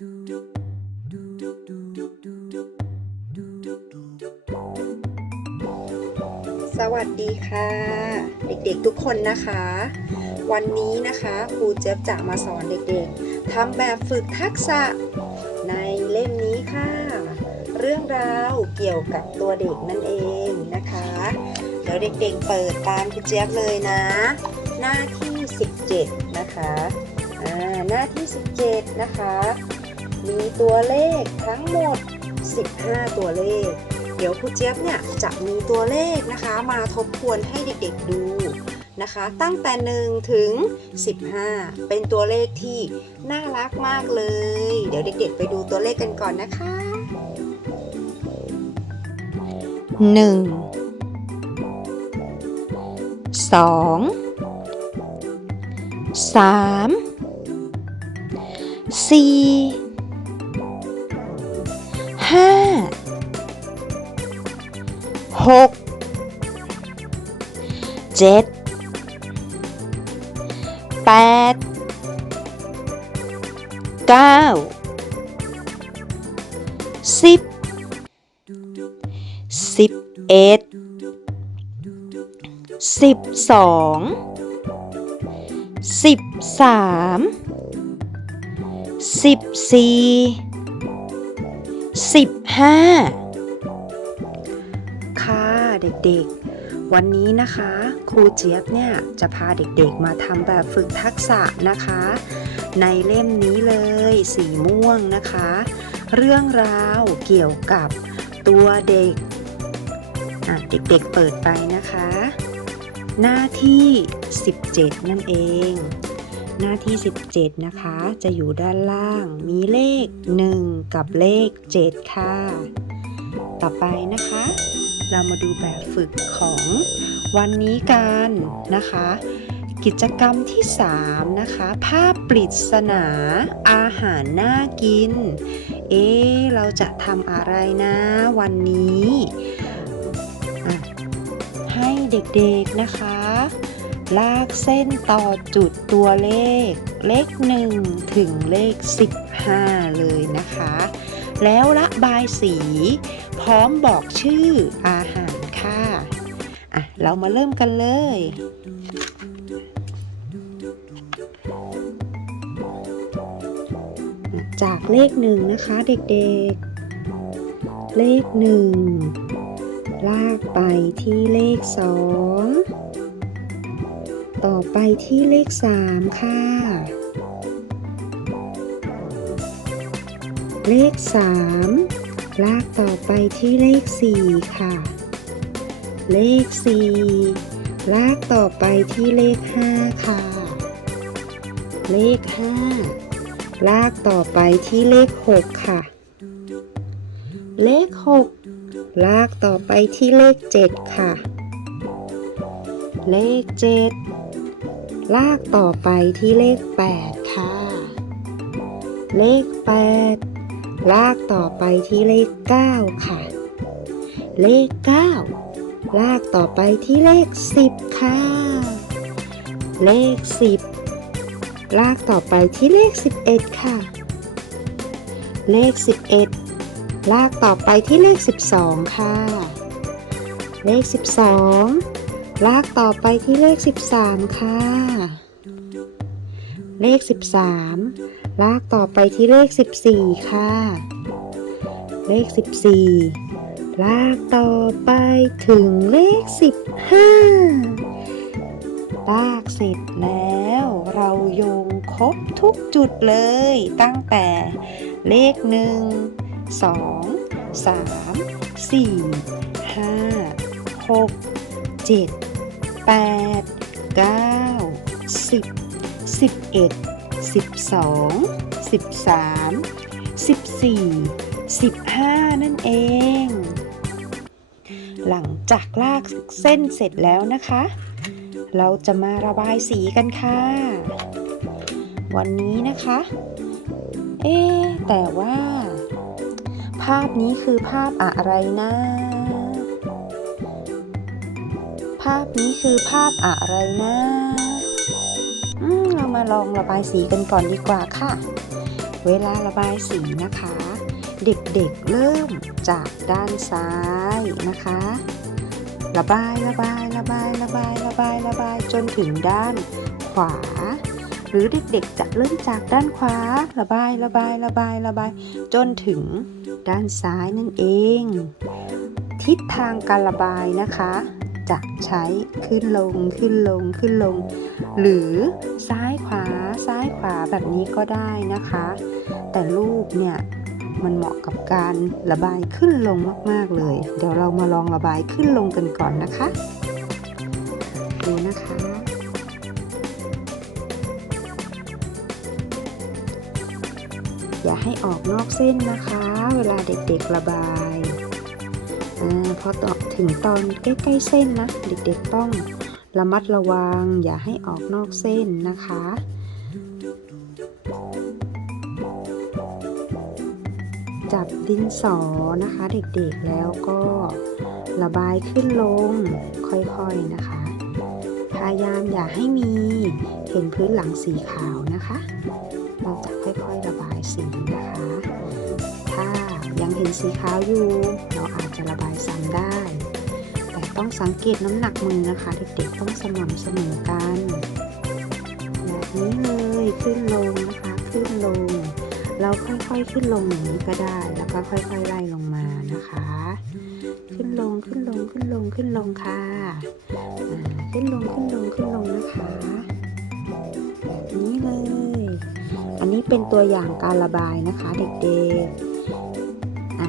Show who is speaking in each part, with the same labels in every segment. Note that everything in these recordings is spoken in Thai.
Speaker 1: สวัสดีค่ะ เด็กๆทุกคนนะคะ วันนี้นะคะครูเจี๊บจะมาสอนเด็กๆทำแบบฝึกทักษะในเล่มนี้ค่ะ เรื่องราวเกี่ยวกับตัวเด็กนั่นเองนะคะ เดี๋ยวเด็กๆเปิดตามครูเจี๊บเลยนะ หน้าที่ 17 นะคะหน้าที่ 17 นะคะ มีตัวเลขทั้งหมด 15 ตัวเลข เดี๋ยวครูเจี๊ยบเนี่ยจะมีตัวเลขนะคะ มาทบทวนให้เด็กๆดูนะคะ ตั้งแต่ 1 ถึง 15 เป็นตัวเลขที่น่ารักมากเลย เดี๋ยวเด็กๆไปดูตัวเลขกันก่อนนะคะ
Speaker 2: 1 2 3 4 5 หกเจ็ดแปดเก้าสิบสิบเอ็ดสิบสองสิบสามสิบสี่สิบห้า
Speaker 1: เด็กๆ วันนี้นะคะครูเจี๊ยบเนี่ยจะพาเด็กๆมาทำแบบฝึกทักษะนะคะ ในเล่มนี้เลยสีม่วงนะคะ เรื่องราวเกี่ยวกับตัวเด็กอะเด็กๆเปิดไปนะคะ หน้าที่ 17 นั่นเอง หน้าที่ 17 นะคะ จะอยู่ด้านล่างมีเลข 1 กับเลข 7 ค่ะ ต่อไปนะคะ เรามาดูแบบฝึกของวันนี้กันนะคะ กิจกรรมที่ 3 นะคะ ภาพปริศนาอาหารน่ากิน เอ๊เราจะทำอะไรนะวันนี้ ให้เด็กๆนะคะ ลากเส้นต่อจุดตัวเลข เลข 1 ถึงเลข 15 เลยนะคะ แล้วระบายสี พร้อมบอกชื่ออาหารค่ะอะ เรามาเริ่มกันเลย จากเลขหนึ่งนะคะเด็กๆ เลขหนึ่งลากไปที่เลขสองต่อไปที่เลขสามค่ะ เลขสามลากต่อไปที่เลขสี่ค่ะ เลขสี่ลากต่อไปที่เลขห้าค่ะ เลขห้าลากต่อไปที่เลขหกค่ะ เลขหกลากต่อไปที่เลขเจ็ดค่ะ เลขเจ็ดลากต่อไปที่เลขแปดค่ะเลขแปด ลากต่อไปที่เลขเก้าค่ะ เลขเก้าลากต่อไปที่เลขสิบค่ะ เลขสิบลากต่อไปที่เลขสิบเอ็ดค่ะ เลขสิบเอ็ดลากต่อไปที่เลขสิบสองค่ะ เลขสิบสองลากต่อไปที่เลขสิบสามค่ะ เลขสิบสามลากต่อไปที่เลขสิบสี่ค่ะ เลขสิบสี่ลากต่อไปถึงเลขสิบห้าลากเสร็จแล้ว เราโยงครบทุกจุดเลย ตั้งแต่เลขหนึ่งสองสามสี่ห้าหกเจ็ดแปดเก้าสิบสองสิบสามสิบสี่สิบห้านั่นเอง หลังจากลากเส้นเสร็จแล้วนะคะ เราจะมาระบายสีกันค่ะ วันนี้นะคะ เอ๊แต่ว่า ภาพนี้คือภาพอะไรนะภาพนี้คือภาพอะไรนะ มเรามาลองระบายสีกันก่อนดีกว่าค่ะ เวลาระบายสีนะคะ เด็กๆเริ่มจากด้านซ้ายนะคะ ระบายระบายระบายระบายระบายระบายจนถึงด้านขวา หรือเด็กๆจะเริ่มจากด้านขวา ระบายระบายระบายระบาย จนถึงด้านซ้ายนั่นเอง ทิศทางการระบายนะคะ จะใช้ขึ้นลงขึ้นลงขึ้นลง หรือซ้ายขวาซ้ายขวาแบบนี้ก็ได้นะคะ แต่รูปเนี่ยมันเหมาะกับการระบายขึ้นลงมาก ๆ เลย เดี๋ยวเรามาลองระบายขึ้นลงกันก่อนนะคะ ดูนะคะ อย่าให้ออกนอกเส้นนะคะ เวลาเด็ก ๆ ระบายอพอต่อ ถึงตอนใกล้ๆเส้นนะ เด็กๆต้องระมัดระวัง อย่าให้ออกนอกเส้นนะคะ จับดินสอนะคะ เด็กๆแล้วก็ระบายขึ้นลงค่อยๆนะคะ พยายามอย่าให้มีเห็นพื้นหลังสีขาวนะคะ เราจะค่อยๆระบายสีนะคะ ถ้ายังเห็นสีขาวอยู่ เราอาจจะระบายซ้ำได้ ต้องสังเกตน้ำหนักมือนะคะ เด็กๆต้องสม่ำเสมอกันแบบนี้เลยขึ้นลงนะคะ ขึ้นลง เราค่อยๆขึ้นลงอย่างนี้ก็ได้ แล้วก็ค่อยๆไล่ลงมานะคะ ขึ้นลงขึ้นลงขึ้นลงขึ้นลงค่ะขึ้นลงขึ้นลงขึ้นลงนะคะแบบนี้เลย อันนี้เป็นตัวอย่างการระบายนะคะ เด็กๆอะ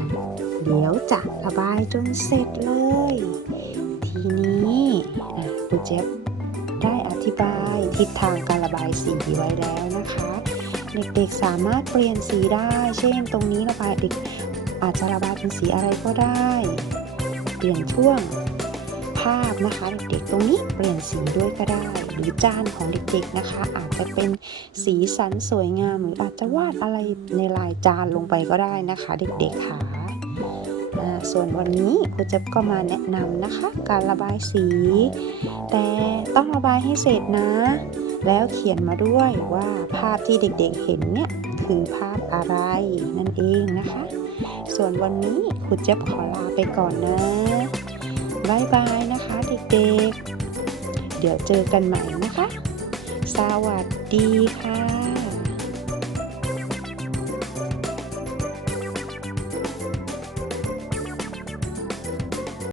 Speaker 1: เดี๋ยวจะระบายจนเสร็จเลย รูเจี๊ยบได้อธิบายทิศทางการระบายสีไว้แล้วนะคะ เด็กๆสามารถเปลี่ยนสีได้ เช่น ตรงนี้ระบายเด็กอาจจะระบายเป็นสีอะไรก็ได้ เปลี่ยนช่วงภาพนะคะเด็กๆตรงนี้เปลี่ยนสีด้วยก็ได้ หรือจานของเด็กๆนะคะ อาจจะเป็นสีสันสวยงาม หรืออาจจะวาดอะไรในลายจานลงไปก็ได้นะคะ เด็กๆค่ะ ส่วนวันนี้ครูเจ็บก็มาแนะนำนะคะ การระบายสี แต่ต้องระบายให้เสร็จนะ แล้วเขียนมาด้วยว่าภาพที่เด็กๆเห็นเนี่ยคือภาพอะไรนั่นเองนะคะ ส่วนวันนี้ครูเจ็บขอลาไปก่อนนะบายบายนะคะเด็กๆ เดี๋ยวเจอกันใหม่นะคะ สวัสดีค่ะ